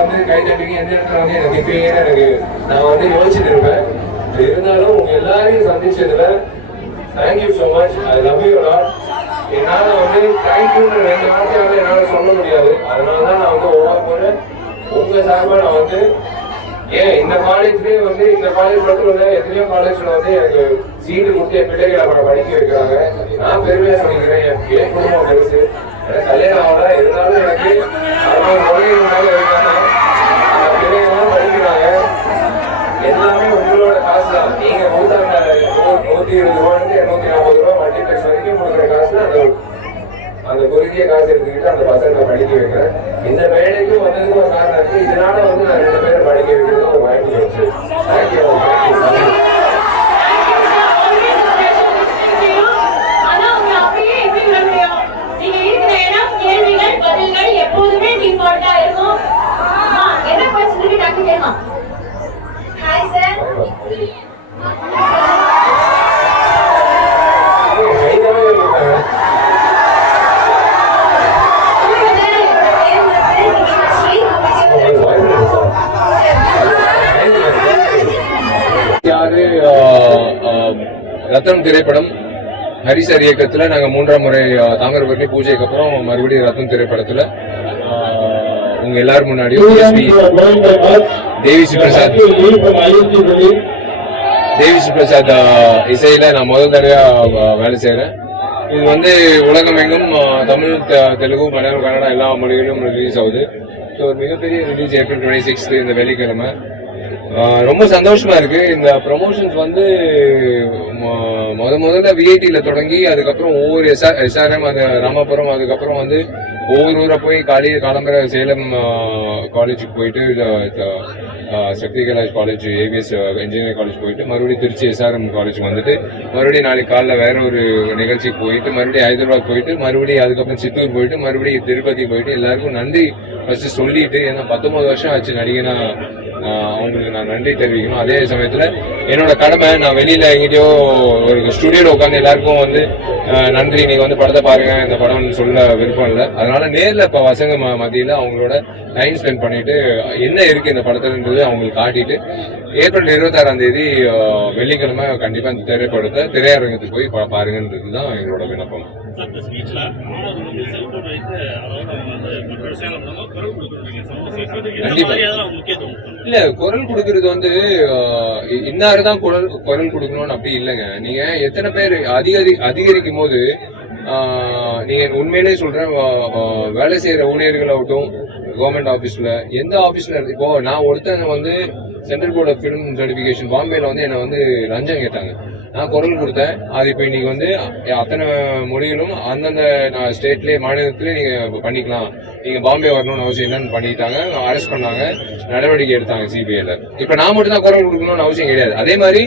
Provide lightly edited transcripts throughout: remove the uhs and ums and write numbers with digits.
வந்து கை தட்டிக்கு எந்த இடத்துல வந்து எனக்கு இப்பயும் எனக்கு நான் வந்து யோசிச்சுட்டு இருப்பேன். இருந்தாலும் உங்க எல்லாரையும் சந்திச்சதுல thank you so much. I love you lot. என்னால வந்து தேங்க்யூன்ற 2 வார்த்தையால என்னால சொல்ல முடியாது. அதனாலதான் நான் வந்து ஒவ்வொரு முறை உங்க சார்பா நான் வந்து ஏன் இந்த காலேஜ்லயே வந்து இந்த காலேஜ் மட்டும் இல்ல எத்தனையோ காலேஜ்ல வந்து எனக்கு சீட்டு கொடுத்து என் பிள்ளைகளை படிக்க வைக்கிறாங்க. நான் பெருமையா சொல்லிக்கிறேன். என் குடும்பம் பெருசு. எனக்கு கல்யாணம் ஆகல, இருந்தாலும் எனக்கு 60 குழந்தைகள் மேல இருக்காங்க. அந்த பிள்ளைகள்லாம் படிக்கிறாங்க. எல்லாமே உங்களோட காசு தான். நீங்க கொடுத்த அந்த 120 ரூபாயிலிருந்து 240 ரூபாய் மல்டிபிளெக்ஸ் வரைக்கும் கொடுக்குற காசுல அந்த குறுகிய காசு எடுத்துக்கிட்டு அந்த பசங்களை படிக்க வைக்கிறேன். இந்த மேடைக்கு வந்ததுக்கு ஒரு காரணம் இருக்கு. இதனால வந்து நான் 2 பேரும் படிக்க வைக்கிறது ஒரு வாய்ப்பு கிடைச்சு. தேங்க்யூ. எப்போதுமே டிஃபால்ட்டா இருக்கும். என்ன படிச்சிருக்கு டாக்டர் கேமா? Hi sir. ரத்தம் திரைப்படம் ஹரி சார் இயக்கத்துல நாங்க 3ஆம் முறை தாமிரபரணி பூஜைக்கு அப்புறம் மறுபடியும் ரத்தம் திரைப்படத்துல உங்க எல்லாரும் முன்னாடியும் தேவி ஸ்ரீ பிரசாத் இசையில நான் முதல் தடவையா வேலை செய்யறேன். இது வந்து உலகமெங்கும் தமிழ், தெலுங்கு, மலையாளம், கன்னடா எல்லா மொழிகளிலும் ரிலீஸ் ஆகுது. ஸோ ஒரு மிகப்பெரிய ரிலீஸ் ஏப்ரல் 26 இந்த வெள்ளிக்கிழமை. ரொம்ப சந்தோஷமா இருக்கு. இந்த ப்ரொமோஷன்ஸ் வந்து முதல்ல விஐடியில தொடங்கி அதுக்கப்புறம் ஒவ்வொரு எஸ்ஆர்எம், அது ராமபுரம், அதுக்கப்புறம் வந்து ஒவ்வொரு ஊரை போய் காலம்பர சேலம் காலேஜுக்கு போயிட்டு Sakthi Kailash college, AVS engineering college போயிட்டு மறுபடியும் திருச்சி எஸ்ஆர்எம் காலேஜுக்கு வந்துட்டு மறுபடியும் நாளைக்கு காலைல வேற ஒரு நிகழ்ச்சிக்கு போயிட்டு மறுபடியும் ஹைதராபாத் போயிட்டு மறுபடியும் அதுக்கப்புறம் சித்தூர் போயிட்டு மறுபடியும் திருப்பதி போயிட்டு எல்லாருக்கும் நன்றி ஃபர்ஸ்ட் சொல்லிட்டு, ஏன்னா 19 வருஷம் ஆச்சு நடிகனா அவங்களுக்கு நான் நன்றி தெரிவிக்கணும். அதே சமயத்துல என்னோட கடமை, நான் வெளியில எங்கிட்டயோ ஒரு ஸ்டுடியோல உட்காந்து எல்லாருக்கும் வந்து நன்றி, நீங்க வந்து படத்தை பாருங்க, இந்த படம்னு சொல்ல விருப்பம் இல்லை. அதனால நேர்ல இப்ப பசங்க மத்தியில அவங்களோட டைம் ஸ்பெண்ட் பண்ணிட்டு என்ன இருக்கு இந்த படத்துலன்றது அவங்களுக்கு காட்டிட்டு ஏப்ரல் 26ஆம் தேதி வெள்ளிக்கிழமை கண்டிப்பா இந்த திரைப்படத்தை திரையரங்கத்துக்கு போய் பாருங்கன்றதுதான் எங்களோட விண்ணப்பம். கண்டிப்பா இல்ல, குரல் கொடுக்கறது வந்து இன்னாருதான் குரல் கொடுக்கணும்னு அப்படி இல்லைங்க. நீங்க எத்தனை பேர் அதிகரிக்கும் போது நீங்க உண்மையிலே சொல்றேன், வேலை செய்யற ஊழியர்களாகட்டும், கவர்மெண்ட் ஆபீஸ்ல எந்த ஆபீஸ்ல இப்போ நான் ஒருத்தன் வந்து central board of film certification பாம்பேல வந்து என்ன வந்து லஞ்சம் கேட்டாங்க. நான் குரல் கொடுத்தேன். அது இப்போ இன்னைக்கு வந்து அத்தனை மொழிகளும் அந்தந்த ஸ்டேட்லயே மாநிலத்திலே நீங்க பண்ணிக்கலாம், நீங்க பாம்பே வரணும்னு அவசியம் இல்லைன்னு பண்ணிட்டாங்க. அரெஸ்ட் பண்ணாங்க, நடவடிக்கை எடுத்தாங்க சிபிஐல. இப்ப நான் மட்டும் தான் குரல் கொடுக்கணும்னு அவசியம் கிடையாது. அதே மாதிரி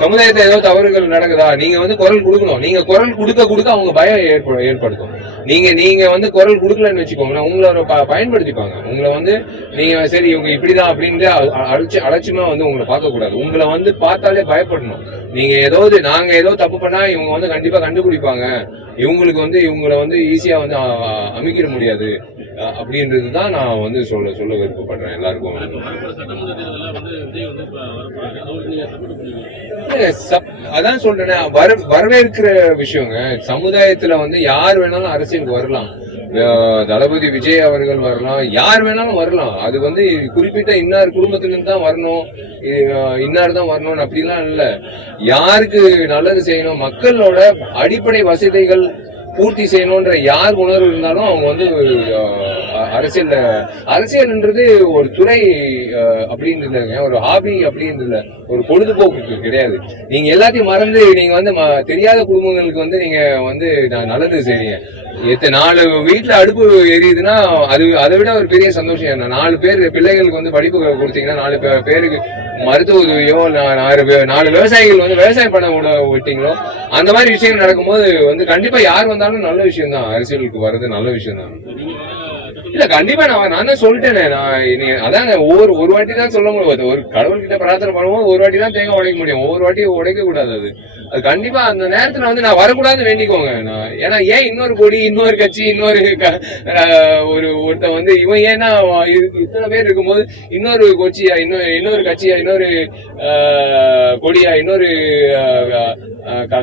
சமுதாயத்துல ஏதோ தவறுகள் நடக்குதா, நீங்க வந்து குரல் கொடுக்கணும். நீங்க குரல் கொடுக்க அவங்க பயம் ஏற்படுத்தும். நீங்க வந்து குரல் கொடுக்கலன்னு வச்சுக்கோங்களேன், உங்களை பயன்படுத்திப்பாங்க. உங்களை வந்து நீங்க சரி இவங்க இப்படிதான் அப்படின்ட்டு அலட்சியமா வந்து உங்களை பார்க்க கூடாது. உங்களை வந்து பார்த்தாலே பயப்படணும். நீங்க நாங்க ஏதோ தப்பு பண்ணா இவங்க வந்து கண்டிப்பா கண்டுபிடிப்பாங்க, இவங்களை வந்து ஈஸியா வந்து அமைக்கிட முடியாது அப்படின்றதுதான் நான் வந்து சொல்ல விருப்பப்படுறேன் எல்லாருக்கும். அதான் சொல்றேன், வரவேற்கிற விஷயங்க. சமுதாயத்துல வந்து யார் வேணாலும் அரசியலுக்கு வரலாம். தளபதி விஜய் அவர்கள் வரலாம், யார் வேணாலும் வரலாம். அது வந்து குறிப்பிட்ட இன்னார் குடும்பத்திலிருந்து தான் வரணும், இன்னார் தான் வரணும்னு அப்படிலாம் இல்ல. யாருக்கு நல்லது செய்யணும், மக்களோட அடிப்படை வசதிகள் பூர்த்தி செய்யணும்ன்ற யார் உணர்வு இருந்தாலும் அவங்க வந்து அரசியல்ன்றது ஒரு துறை அப்படின்றதுங்க, ஒரு ஹாபி அப்படின்றதுல ஒரு பொழுதுபோக்கு கிடையாது. நீங்க எல்லாத்தையும் மறந்து நீங்க வந்து தெரியாத குடும்பங்களுக்கு வந்து நீங்க வந்து நல்லது செய்றீங்க. 4 வீட்டுல அடுப்பு எரியுதுன்னா அதை விட ஒரு பெரிய சந்தோஷம் என்ன? 4 பேர் பிள்ளைகளுக்கு வந்து படிப்பு கொடுத்தீங்கன்னா, 4 பேருக்கு மருத்துவ உதவியோ, 4 விவசாயிகள் வந்து விவசாயம் பண்ண விட்டீங்களோ, அந்த மாதிரி விஷயம் நடக்கும்போது வந்து கண்டிப்பா யார் வந்தாலும் நல்ல விஷயம் தான். அரசியலுக்கு வர்றது நல்ல விஷயம் தான். இல்ல கண்டிப்பா நான் தான் சொல்லிட்டேனே. அதாங்க ஒரு வாட்டி தான் சொல்ல முடியும். ஒரு கடவுள்கிட்ட பிரார்த்தனை பண்ணுவோம், ஒரு வாட்டி தான் தேங்காய் உடைக்க முடியும், ஒவ்வொரு வாட்டி உடைக்க கூடாது. அது கண்டிப்பா அந்த நேரத்துல வந்து நான் வரக்கூடாதுன்னு வேண்டிக்கோங்க. ஏன்னா ஏன் இன்னொரு கொடி, இன்னொரு கட்சி, இன்னொரு ஒருத்த வந்து இவன் ஏன்னா இத்தனை பேர் இருக்கும்போது இன்னொரு கொச்சியா, இன்னொரு கட்சியா, இன்னொரு கொடியா, இன்னொரு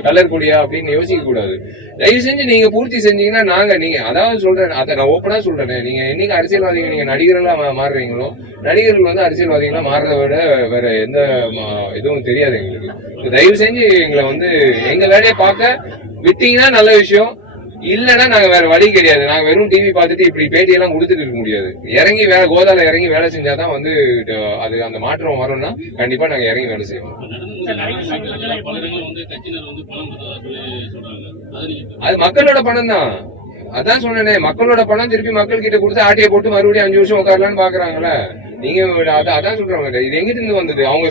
கலர் கொடியா அப்படின்னு யோசிக்க கூடாது. தயவு செஞ்சு நீங்க பூர்த்தி செஞ்சீங்கன்னா நீங்க அதாவது சொல்றேன், அதை நான் ஓப்பனா சொல்றேன். நீங்க என்னைக்கு அரசியல்வாதிகள் நீங்க நடிகர்களா மாறுறீங்களோ, நடிகர்கள் வந்து அரசியல்வாதிகளா மாறுறத விட வேற எந்த இதுவும் தெரியாது எங்களுக்கு. தயவு செஞ்சு எங்களை வந்து எங்க வேலையை பார்க்க விட்டீங்கன்னா நல்ல விஷயம். இல்லன்னா நாங்க வேற வழி கிடையாது. நாங்க வெறும் டிவி பார்த்துட்டு இப்படி பேட்டியெல்லாம் கொடுத்துட்டு இருக்க முடியாது. இறங்கி கோதால இறங்கி வேலை செஞ்சாதான் வந்து அது அந்த மாற்றம் வரும்னா கண்டிப்பா நாங்க இறங்கி வேலை செய்வோம். அது மக்களோட பணம் தான். அதான் சொன்னேனே, மக்களோட பணம் திருப்பி மக்கள் கிட்ட கொடுத்து ஆட்டியை போட்டு மறுபடியும் 5 வருஷம் உட்காரலான்னு பாக்குறாங்களே. நீங்க அதான் சொல்றாங்க, இது எங்கிட்ட இருந்து வந்தது? அவங்க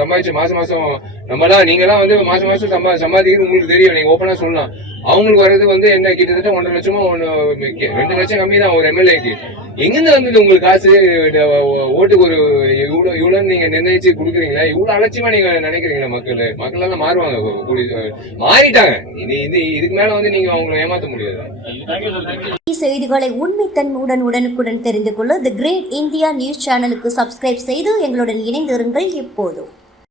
சம்பாதிச்சு மாசம் நம்மளாம் நீங்களாம் வந்து மாசம் சம்பாதிக்கிறது உங்களுக்கு தெரியும். நீங்க ஓப்பனா சொல்லலாம். அவங்களுக்கு வர்றது வந்து என்ன கிட்டத்தட்ட 1.5 லட்சமோ 2 லட்சம் கம்மி தான் ஒரு எம்எல்ஏக்கு. எங்கிருந்து வந்தது உங்களுக்கு காசு? ஓட்டுக்கு ஒரு இவ்வளவு நீங்க நிர்ணயிச்சு கொடுக்குறீங்களா? இவ்வளவு அலட்சியமா நீங்க நினைக்கிறீங்களா? மக்கள் எல்லாம் மாறுவாங்க, மாறிட்டாங்க. இதுக்கு மேல வந்து நீங்க அவங்களை ஏமாத்த முடியாது. செய்திகளை உண்மைத்தன்மையுடன் உடனுக்குடன் தெரிந்து கொள்ள தி கிரேட் இந்தியா நியூஸ் சேனலுக்கு சப்ஸ்கிரைப் செய்து எங்களுடன் இணைந்திருங்கள் எப்போதும்.